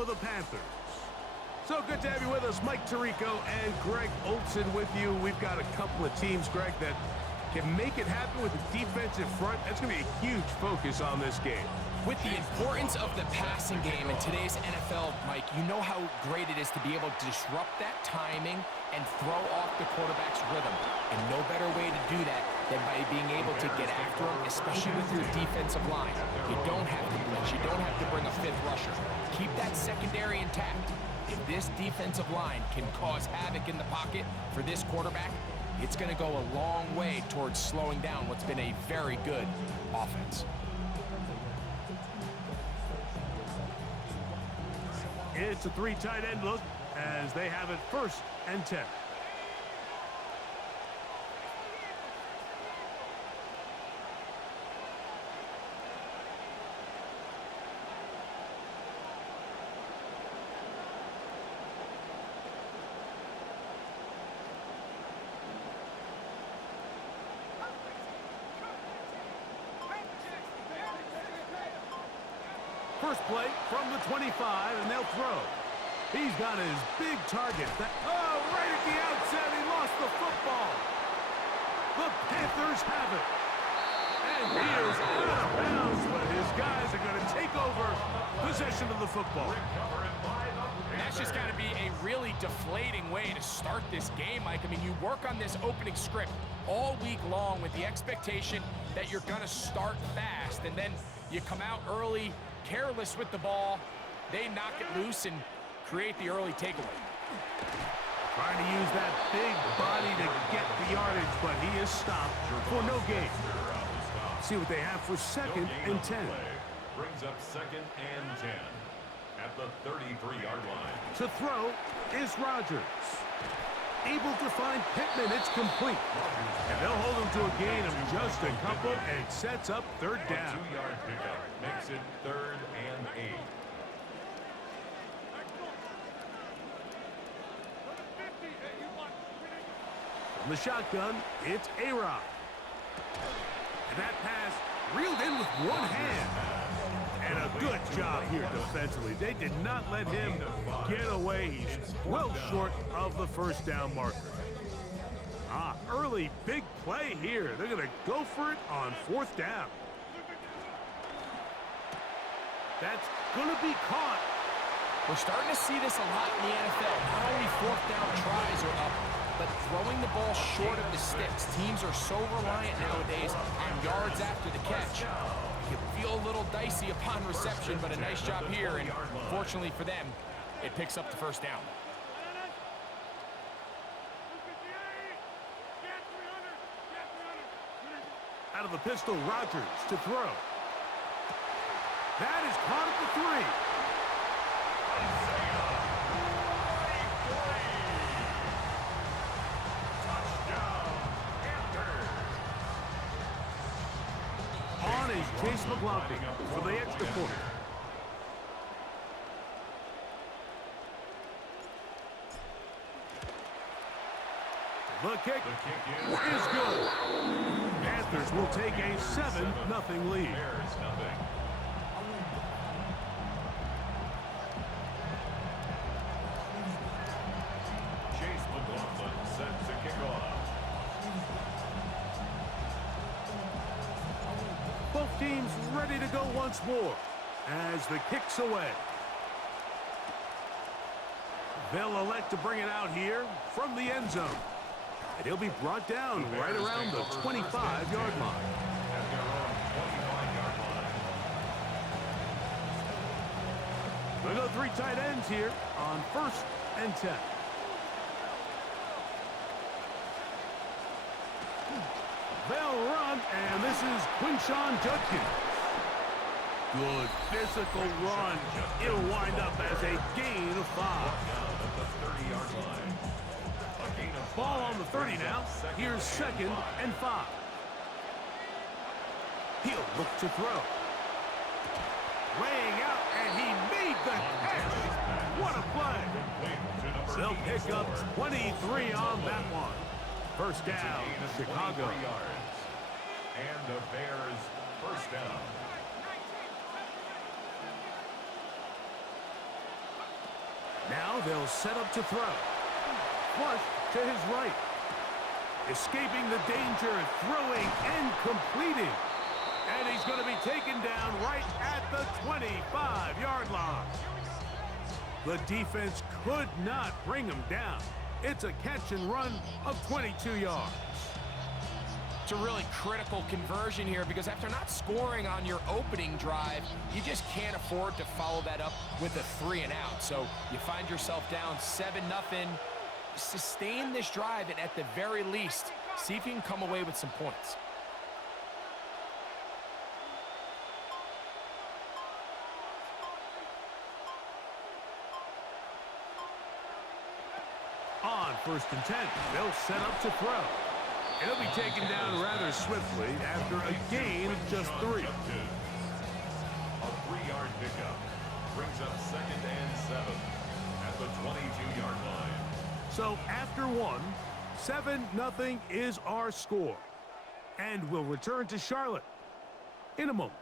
of the Panthers. So good to have you with us. Mike Tirico and Greg Olson with you. We've got a couple of teams, Greg, that can make it happen with the defensive front. That's going to be a huge focus on this game. With the importance of the passing game in today's NFL, Mike, you know how great it is to be able to disrupt that timing and throw off the quarterback's rhythm. And no better way to do that than by being able to get after him, especially with your defensive line. You don't have to blitz. You don't have to bring a fifth rusher. Keep that secondary intact. If this defensive line can cause havoc in the pocket for this quarterback, it's going to go a long way towards slowing down what's been a very good offense. It's a three tight end look as they have it 1st and 10. First play from the 25, and they'll throw. He's got his big target. Right at the outset, he lost the football. The Panthers have it. And he is out of bounds, but his guys are going to take over possession of the football. That's just got to be a really deflating way to start this game, Mike. I mean, you work on this opening script all week long with the expectation that you're going to start fast, and then you come out early, careless with the ball. They knock it loose and create the early takeaway. Trying to use that big body to get the yardage, but he is stopped for no gain. See what they have for 2nd and 10. Brings up 2nd and 10 at the 33-yard line. To throw is Rodgers. Able to find Pittman. It's complete. And they'll hold him to a gain of just a couple and sets up 3rd down. 2-yard pickup makes it 3rd and 8. From the shotgun, it's A-Rod. And that pass reeled in with one hand. And a good job here defensively. They did not let him get away. He's well short of the 1st down marker. Early big play here. They're going to go for it on 4th down. That's going to be caught. We're starting to see this a lot in the NFL. Not only 4th down tries are up, but throwing the ball short of the sticks. Teams are so reliant nowadays on yards after the catch. You feel a little dicey upon reception, but a nice job here, and fortunately for them, it picks up the 1st down. Out of the pistol, Rodgers to throw. That is caught at the 3. On is Chase McLaughlin for the extra point. The kick is good. Panthers will take a 7-0 lead. Chase McLaughlin set to kick off. Both teams ready to go once more as the kick's away. They'll elect to bring it out here from the end zone. And he'll be brought down right around the 25-yard line. At their own 25-yard line. We'll go 3 tight ends here on 1st and 10. They'll run, and this is Quinshawn Judkins. Good physical run. It'll wind up as a gain of 5. At the 30-yard line. A gain of 5. Ball on the 30 now. Here's 2nd and 5. He'll look to throw. Laying out, and he made the catch. What a play. They'll pick up 23 on that one. 1st down, Chicago. And the Bears 1st down. Now they'll set up to throw. Flush to his right. Escaping the danger, throwing and completing. And he's going to be taken down right at the 25-yard line. The defense could not bring him down. It's a catch and run of 22 yards. It's a really critical conversion here because after not scoring on your opening drive, you just can't afford to follow that up with a 3-and-out. So you find yourself down 7-0. Sustain this drive and at the very least, see if you can come away with some points. On 1st and 10, they'll set up to throw. It'll be taken down rather swiftly after a gain of just 3. A 3-yard pickup brings up 2nd and 7 at the 22-yard line. So after 1, 7-0 is our score. And we'll return to Charlotte in a moment.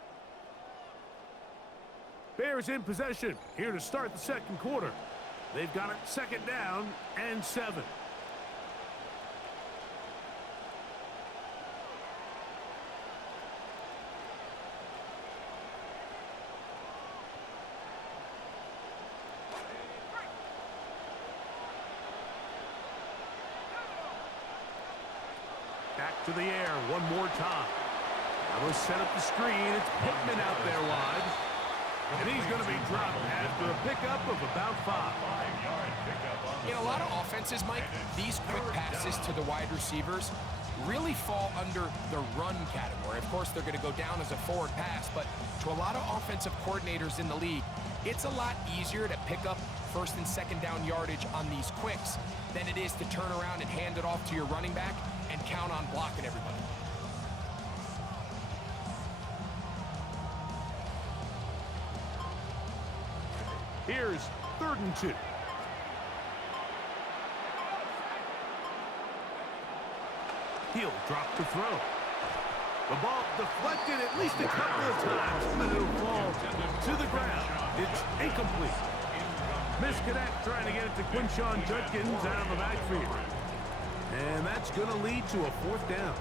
Bears in possession here to start the second quarter. They've got it 2nd down and 7. Back to the air one more time. Now they'll set up the screen. It's Pittman out there wide. And he's going to be dropped after a pickup of about 5. In a lot of offenses, Mike, these quick passes to the wide receivers really fall under the run category. Of course, they're going to go down as a forward pass, but to a lot of offensive coordinators in the league, it's a lot easier to pick up 1st and 2nd down yardage on these quicks than it is to turn around and hand it off to your running back and count on blocking everybody. Here's 3rd and 2. He'll drop to throw. The ball deflected at least a couple of times, but it'll fall to the ground. It's incomplete. Misconnect trying to get it to Quinshon Judkins out of the backfield. And that's going to lead to a 4th down.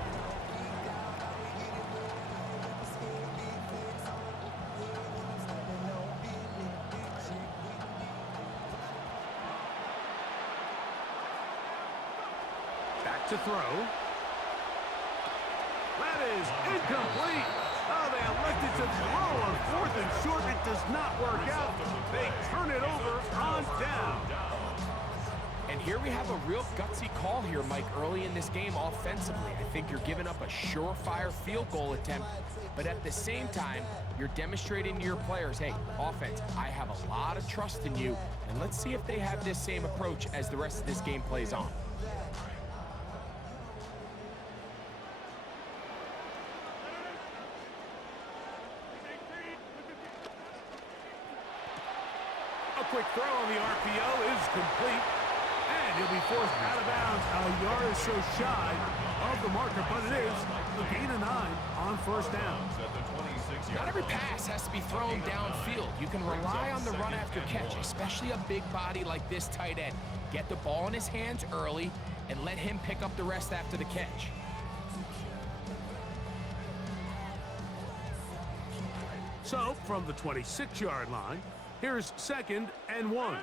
Back to throw. That is incomplete. Oh, they elected to throw on 4th and short. It does not work out. They turn it over on down. And here we have a real gutsy call here, Mike, early in this game offensively. I think you're giving up a surefire field goal attempt, but at the same time, you're demonstrating to your players, hey, offense, I have a lot of trust in you, and let's see if they have this same approach as the rest of this game plays on. A quick throw on the RPO is complete. And he'll be forced out of bounds a yard or so shy of the marker, but it is a gain of 9 on 1st down. Not every pass has to be thrown downfield. You can rely on the run after catch, especially a big body like this tight end. Get the ball in his hands early and let him pick up the rest after the catch. So, from the 26-yard line, here's 2nd and 1.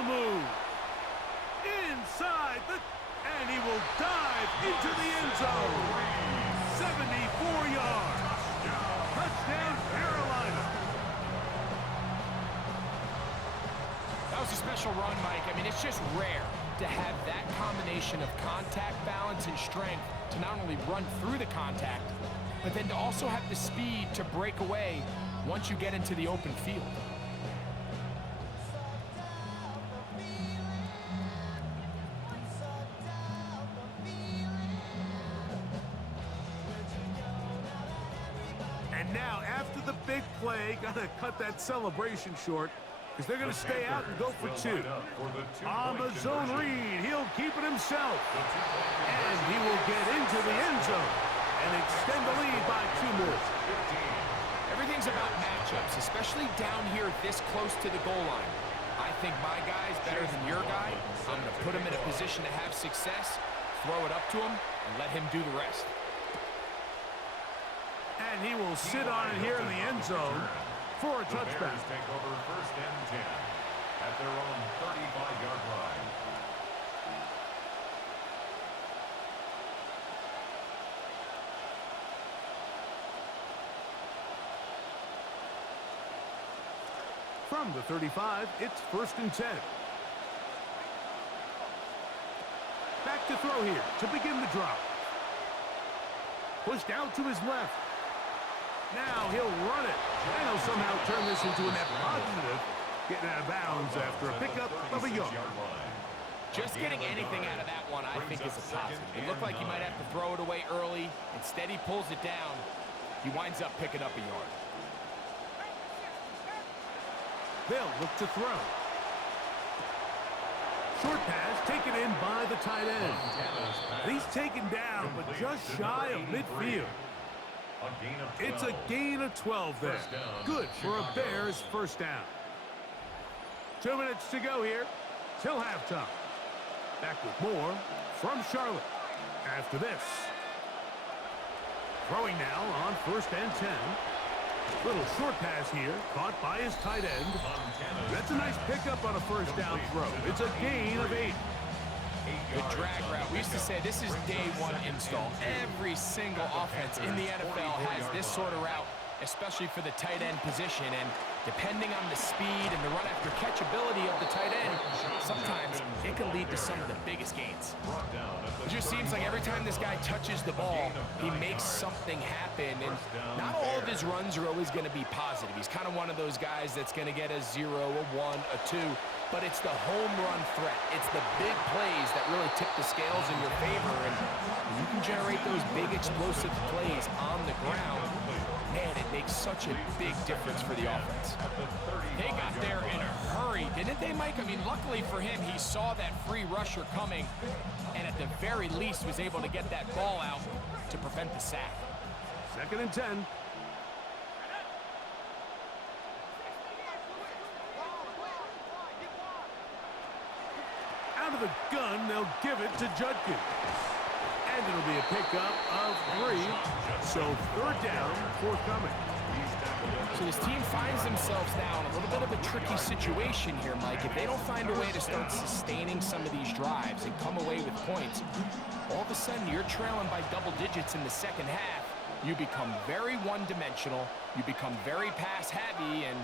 Move inside and he will dive into the end zone. 74 yards. Touchdown, Carolina. That was a special run, Mike. I mean, it's just rare to have that combination of contact, balance, and strength to not only run through the contact, but then to also have the speed to break away once you get into the open field. Now, after the big play, got to cut that celebration short because they're going to stay out and go for 2. On the zone read, he'll keep it himself. And he will get into the zone and extend the lead by 2 more. Everything's about matchups, especially down here this close to the goal line. I think my guy's better than your guy. I'm going to put him in a position to have success, throw it up to him, and let him do the rest. And he will sit on it here in the end zone for a touchback. The Bears take over 1st and 10 at their own 35-yard line. From the 35, it's 1st and 10. Back to throw here to begin the drive. Pushed out to his left. Now he'll run it. And he'll somehow turn this into a net positive, getting out of bounds after a pickup of a yard. Just getting anything out of that one, I think, is a positive. It looked like he might have to throw it away early. Instead, he pulls it down. He winds up picking up a yard. They'll look to throw. Short pass taken in by the tight end. And he's taken down, but just shy of midfield. It's a gain of 12 there. Good for a Bears first down. 2 minutes to go here till halftime. Back with more from Charlotte after this. Throwing now on 1st and 10. Little short pass here, caught by his tight end. That's a nice pickup on a first down throw. It's a gain of 8. The drag route. We used to say this is day 1 install. Every single offense in the NFL has this sort of route, especially for the tight end position. And depending on the speed and the run after catch ability of the tight end, sometimes it can lead to some of the biggest gains. It just seems like every time this guy touches the ball, he makes something happen. And not all of his runs are always going to be positive. He's kind of one of those guys that's going to get a 0, a 1, a 2. But it's the home run threat. It's the big plays that really tip the scales in your favor. And when you can generate those big explosive plays on the ground, man, it makes such a big difference for the offense. They got there in a hurry, didn't they, Mike? I mean, luckily for him, he saw that free rusher coming and at the very least was able to get that ball out to prevent the sack. 2nd and 10. Out of the gun, they'll give it to Judkins. And it'll be a pickup of 3. So 3rd down, forthcoming. So this team finds themselves now in a little bit of a tricky situation here, Mike. If they don't find a way to start sustaining some of these drives and come away with points, all of a sudden you're trailing by double digits in the second half. You become very one-dimensional. You become very pass-heavy, and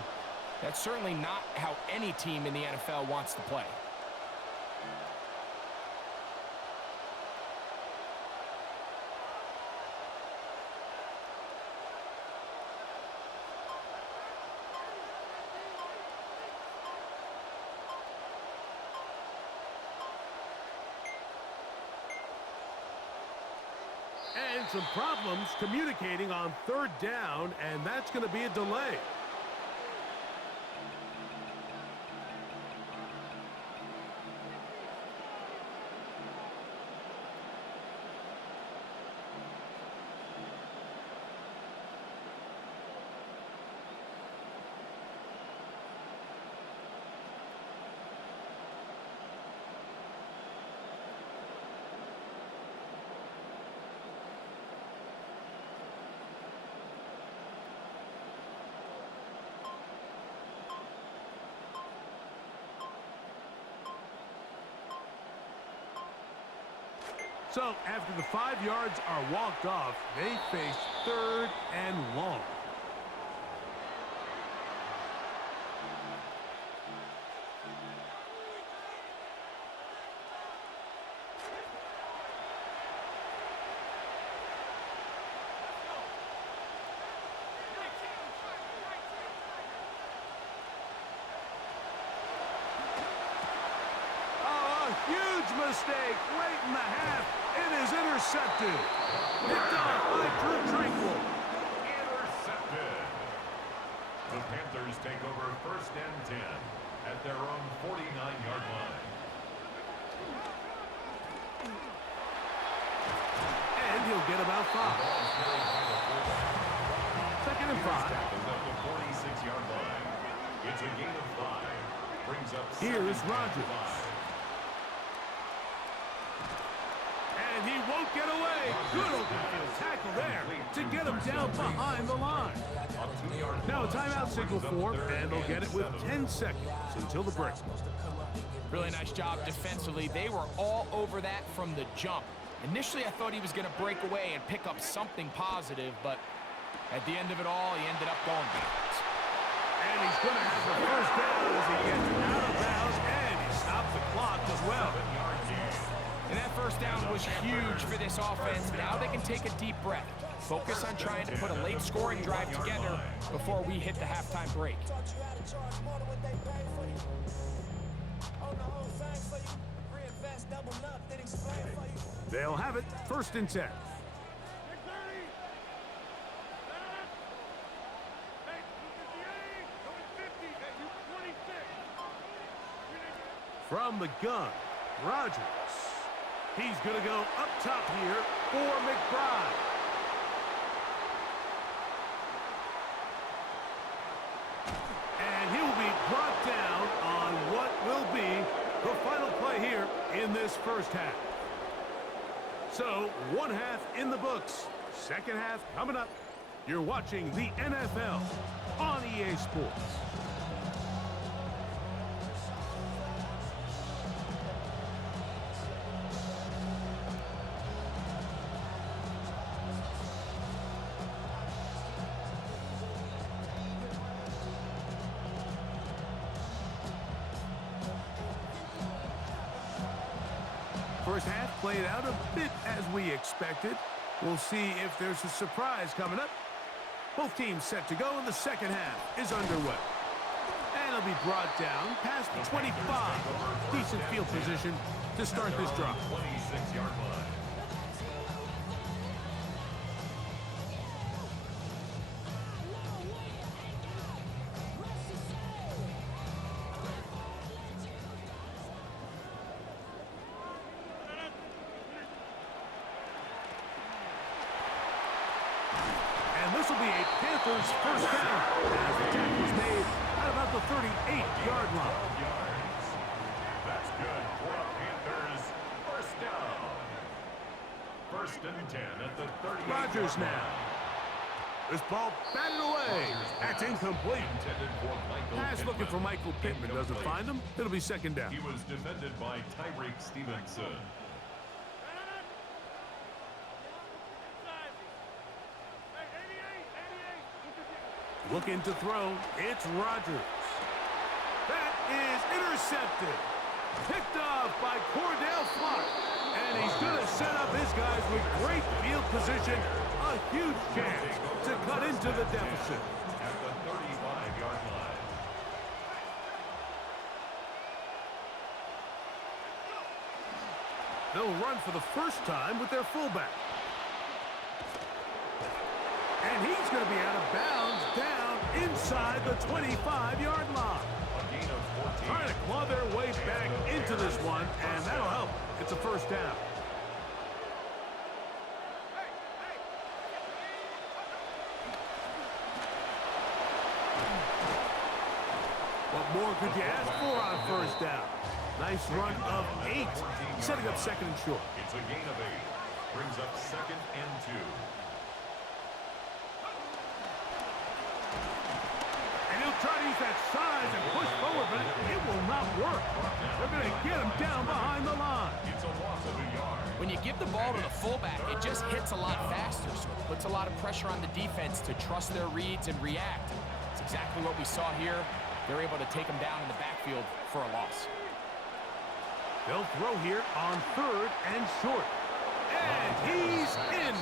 that's certainly not how any team in the NFL wants to play. And some problems communicating on 3rd down, and that's going to be a delay. So after the 5 yards are walked off, they face 3rd and long. Huge mistake late in the half. It is intercepted. Picked off by Drew Tranquil. Intercepted. The Panthers take over 1st and 10 at their own 49-yard line. And he'll get about 5. Second and 5. It's a gain of 5. Brings up Here's Rodgers. And he won't get away. Good open field tackle there to get him down behind the line. Now a timeout signal form, and they'll get it with 10 seconds until the break. Really nice job defensively. They were all over that from the jump. Initially, I thought he was going to break away and pick up something positive, but at the end of it all, he ended up going backwards. And he's going to have the first down as he gets out of bounds, and he stopped the clock as well. And that first down was huge for this offense. Now they can take a deep breath. Focus on trying to put a late scoring drive together before we hit the halftime break. They'll have it, 1st and 10. From the gun, Rodgers. He's going to go up top here for McBride. And he will be brought down on what will be the final play here in this first half. So, one half in the books. Second half coming up. You're watching the NFL on EA Sports. First half played out a bit as we expected. We'll see if there's a surprise coming up. Both teams set to go, and the second half is underway. And it'll be brought down past the 25. Decent field position to start this drive. 26-yard line. This will be a Panthers first down as the tackle was made at about the 38-yard line. That's good for a Panthers first down. 1st and 10 at the 38. Rodgers now. This ball batted away. That's incomplete. Pass looking for Michael Pittman. Doesn't find him. It'll be 2nd down. He was defended by Tyreek Stevenson. Looking to throw, it's Rodgers. That is intercepted. Picked off by Cordell Flott. And he's going to set up his guys with great field position. A huge chance to cut into the deficit. At the 35-yard line. They'll run for the first time with their fullback. And he's going to be out of bounds down inside the 25-yard line. A gain of 14. Trying to claw their way back into this one, and that'll help. It's a first down. What more could you ask for on first down? Nice run of 8, setting up 2nd and short. It's a gain of 8. Brings up 2nd and 2. Try to use that size and push forward, but it will not work. They're going to get him down behind the line. It's a loss of a yard. When you give the ball to the fullback, it just hits a lot faster, so it puts a lot of pressure on the defense to trust their reads and react. It's exactly what we saw here. They're able to take him down in the backfield for a loss. They'll throw here on 3rd and short. And he's in.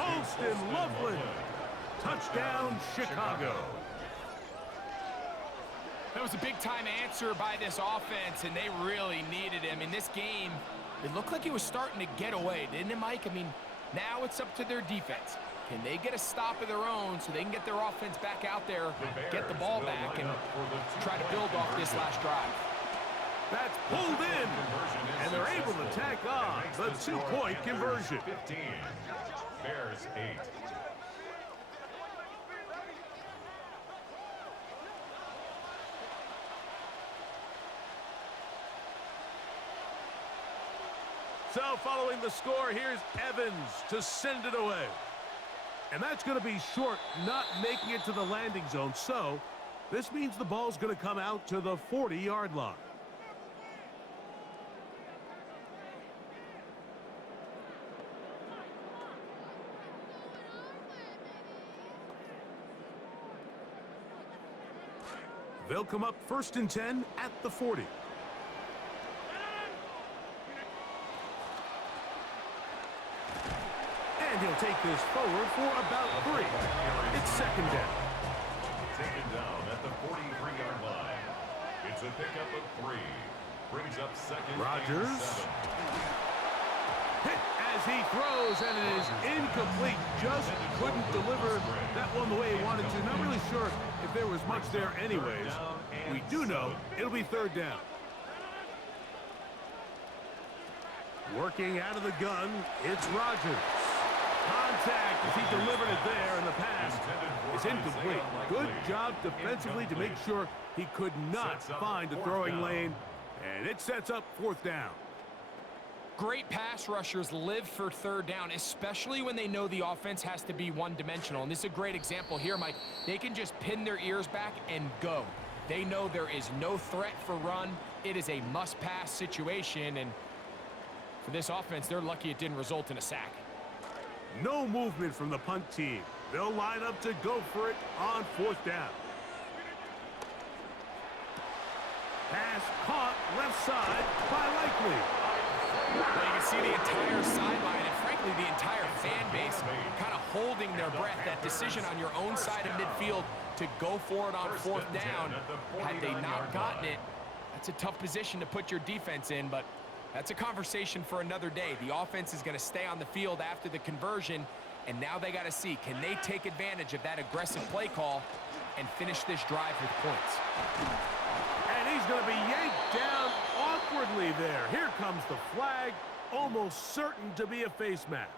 Holston Loveland. Touchdown, Chicago. That was a big-time answer by this offense, and they really needed him. In this game, it looked like he was starting to get away, didn't it, Mike? I mean, now it's up to their defense. Can they get a stop of their own so they can get their offense back out there, get the ball back, and try to build off this last drive? That's pulled in, and they're able to tack on the two-point conversion. 15. Bears 8. So following the score, here's Evans to send it away. And that's going to be short, not making it to the landing zone. So this means the ball's going to come out to the 40-yard line. They'll come up 1st and 10 at the 40. And he'll take this forward for about 3. It's 2nd down. Taken down at the 43-yard line. It's a pickup of 3. Brings up 2nd Rodgers. and 7. Hit as he throws, and it is incomplete. Just couldn't deliver that one the way he wanted to. Not really sure if there was much there anyways. We do know it'll be 3rd down. Working out of the gun, it's Rodgers. Contact as he delivered it there, and the pass is incomplete. Good job defensively to make sure he could not find a throwing lane, and it sets up 4th down. Great pass rushers live for 3rd down, especially when they know the offense has to be one-dimensional. And this is a great example here, Mike. They can just pin their ears back and go. They know there is no threat for run. It is a must-pass situation, and for this offense, they're lucky it didn't result in a sack. No movement from the punt team. They'll line up to go for it on 4th down. Pass caught left side by Likely. Well, you can see the entire sideline and, frankly, the entire fan base kind of holding their breath. That decision on your own side of midfield to go for it on 4th down, had they not gotten it, that's a tough position to put your defense in, but that's a conversation for another day. The offense is going to stay on the field after the conversion, and now they got to see, can they take advantage of that aggressive play call and finish this drive with points? And he's going to be yanked down awkwardly there. Here comes the flag, almost certain to be a face mask.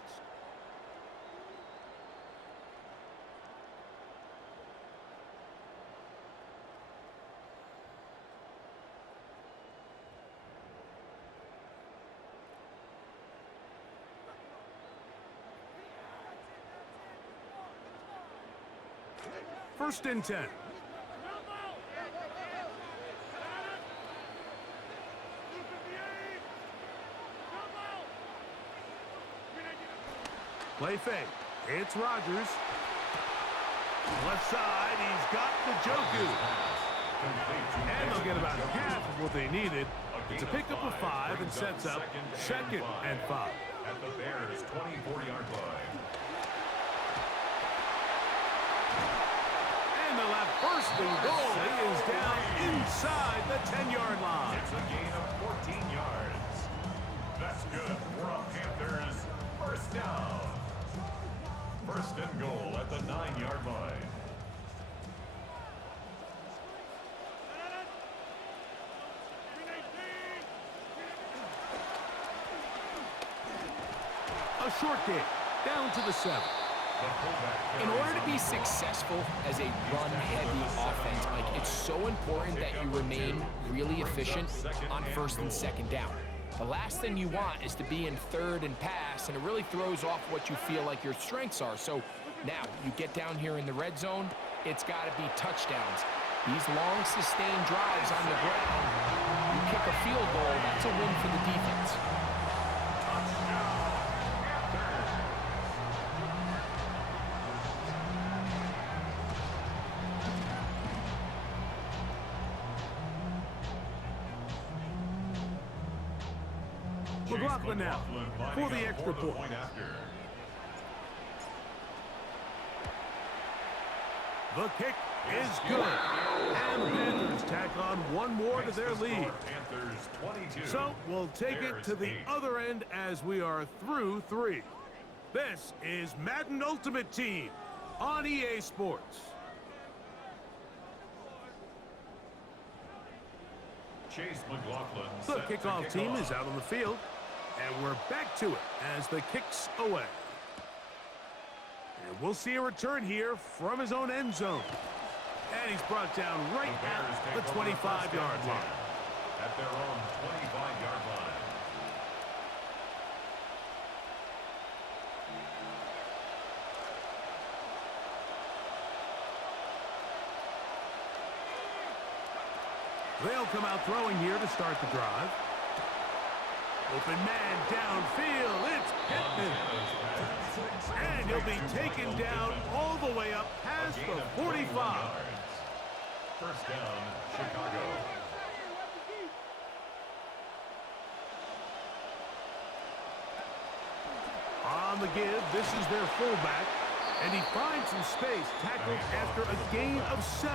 First and 10. Play fake. It's Rodgers. Left side, he's got the Njoku. And they'll get about half of what they needed. It's a pickup of 5 and sets up 2nd and 5. At the Bears' 24-yard line. And they'll have 1st and goal. He is down inside the 10-yard line. It's a gain of 14 yards. That's good for a Panthers 1st down. 1st and goal at the 9-yard line. A short game, down to the 7. In order to be successful as a run-heavy offense, Mike, it's so important that you remain really efficient on 1st and 2nd down. The last thing you want is to be in 3rd and pass, and it really throws off what you feel like your strengths are. So now you get down here in the red zone, it's got to be touchdowns. These long, sustained drives on the ground, you kick a field goal, that's a win for the defense. McLaughlin now for the extra point. The kick is good. And the Panthers tack on one more to their lead. So we'll take it to the other end as we are through 3. This is Madden Ultimate Team on EA Sports. Chase McLaughlin The set to kickoff kick team off. is out on the field, and we're back to it as the kick's away. And we'll see a return here from his own end zone. And he's brought down right at the 25-yard line. At their own 25-yard line. They'll come out throwing here to start the drive. Open man downfield. It's Pittman. And he'll be taken down all the way up past the 45. First down, Chicago. On the give, this is their fullback. And he finds some space, tackled after a gain of 7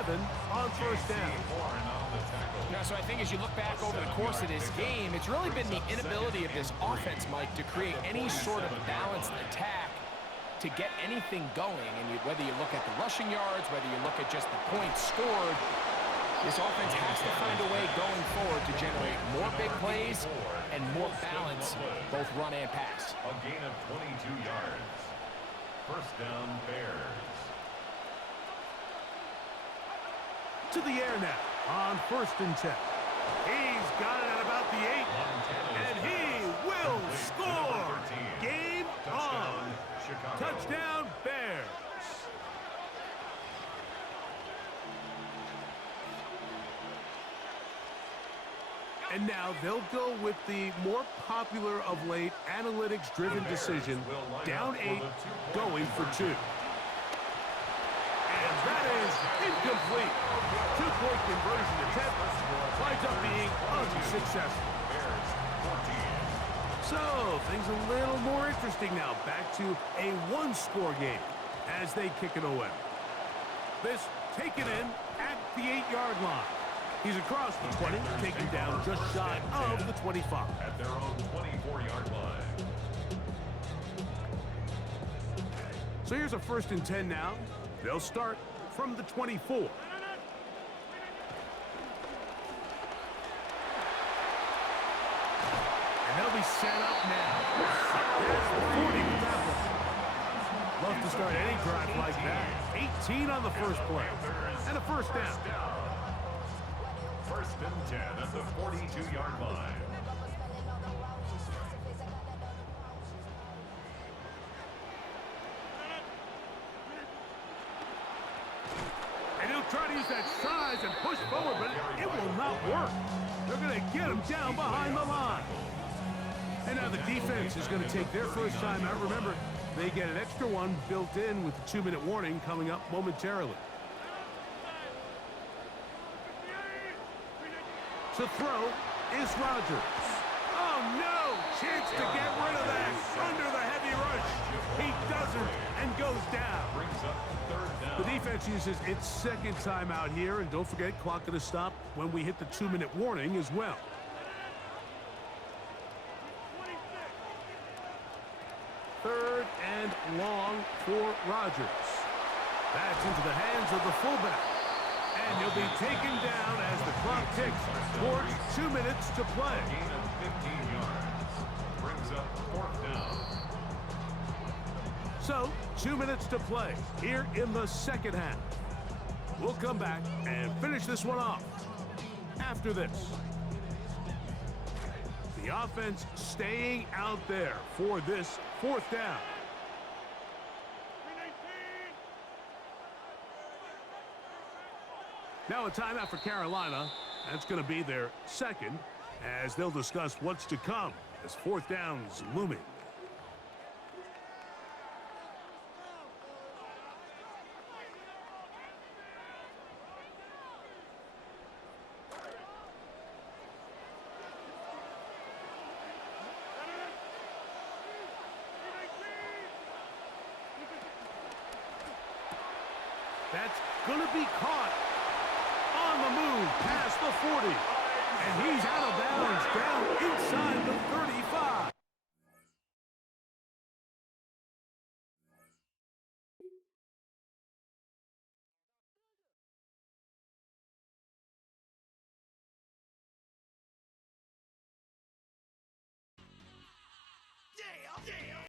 on first down. Now, so I think as you look back over the course of this game, it's really been the inability of this offense, Mike, to create any sort of balanced attack to get anything going. And whether you look at the rushing yards, whether you look at just the points scored, this offense has to find a way going forward to generate more big plays and more balance, both run and pass. A gain of 22 yards. First down, Bears. To the air now on 1st and 10. He's got it at about the 8. And he will score. Game on. Touchdown, Bears. And now they'll go with the more popular of late analytics-driven decision, down 8, going for 2. And that is incomplete. 2-point conversion attempt winds up being unsuccessful. So, things a little more interesting now. Back to a 1-score game as they kick it away. This taken in at the 8-yard line. He's across the 20, taken down just shy of the 25. At their own 24-yard line. So here's a 1st and 10 now. They'll start from the 24. And they'll be set up now. There's the 40 with that one. Love to start any drive like that. 18 on the first play. And a first down. First and 10 at the 42-yard line. And he'll try to use that size and push forward, but it will not work. They're going to get him down behind the line. And now the defense is going to take their first time out. Remember, they get an extra one built in with the 2-minute warning coming up momentarily. To throw is Rodgers. Oh, no! Chance to get rid of that under the heavy rush. He doesn't and goes down. Brings up third down. The defense uses its second timeout here, and don't forget, clock going to stop when we hit the 2-minute warning as well. Third and long for Rodgers. That's into the hands of the fullback. And he'll be taken down as the clock ticks towards 2 minutes to play. Gain of 15 yards. Brings up 4th down. So, 2 minutes to play here in the second half. We'll come back and finish this one off after this. The offense staying out there for this 4th down. Now a timeout for Carolina. That's going to be their second as they'll discuss what's to come as 4th down's looming. That's going to be caught on the move past the 40. And he's out of bounds down inside the 35.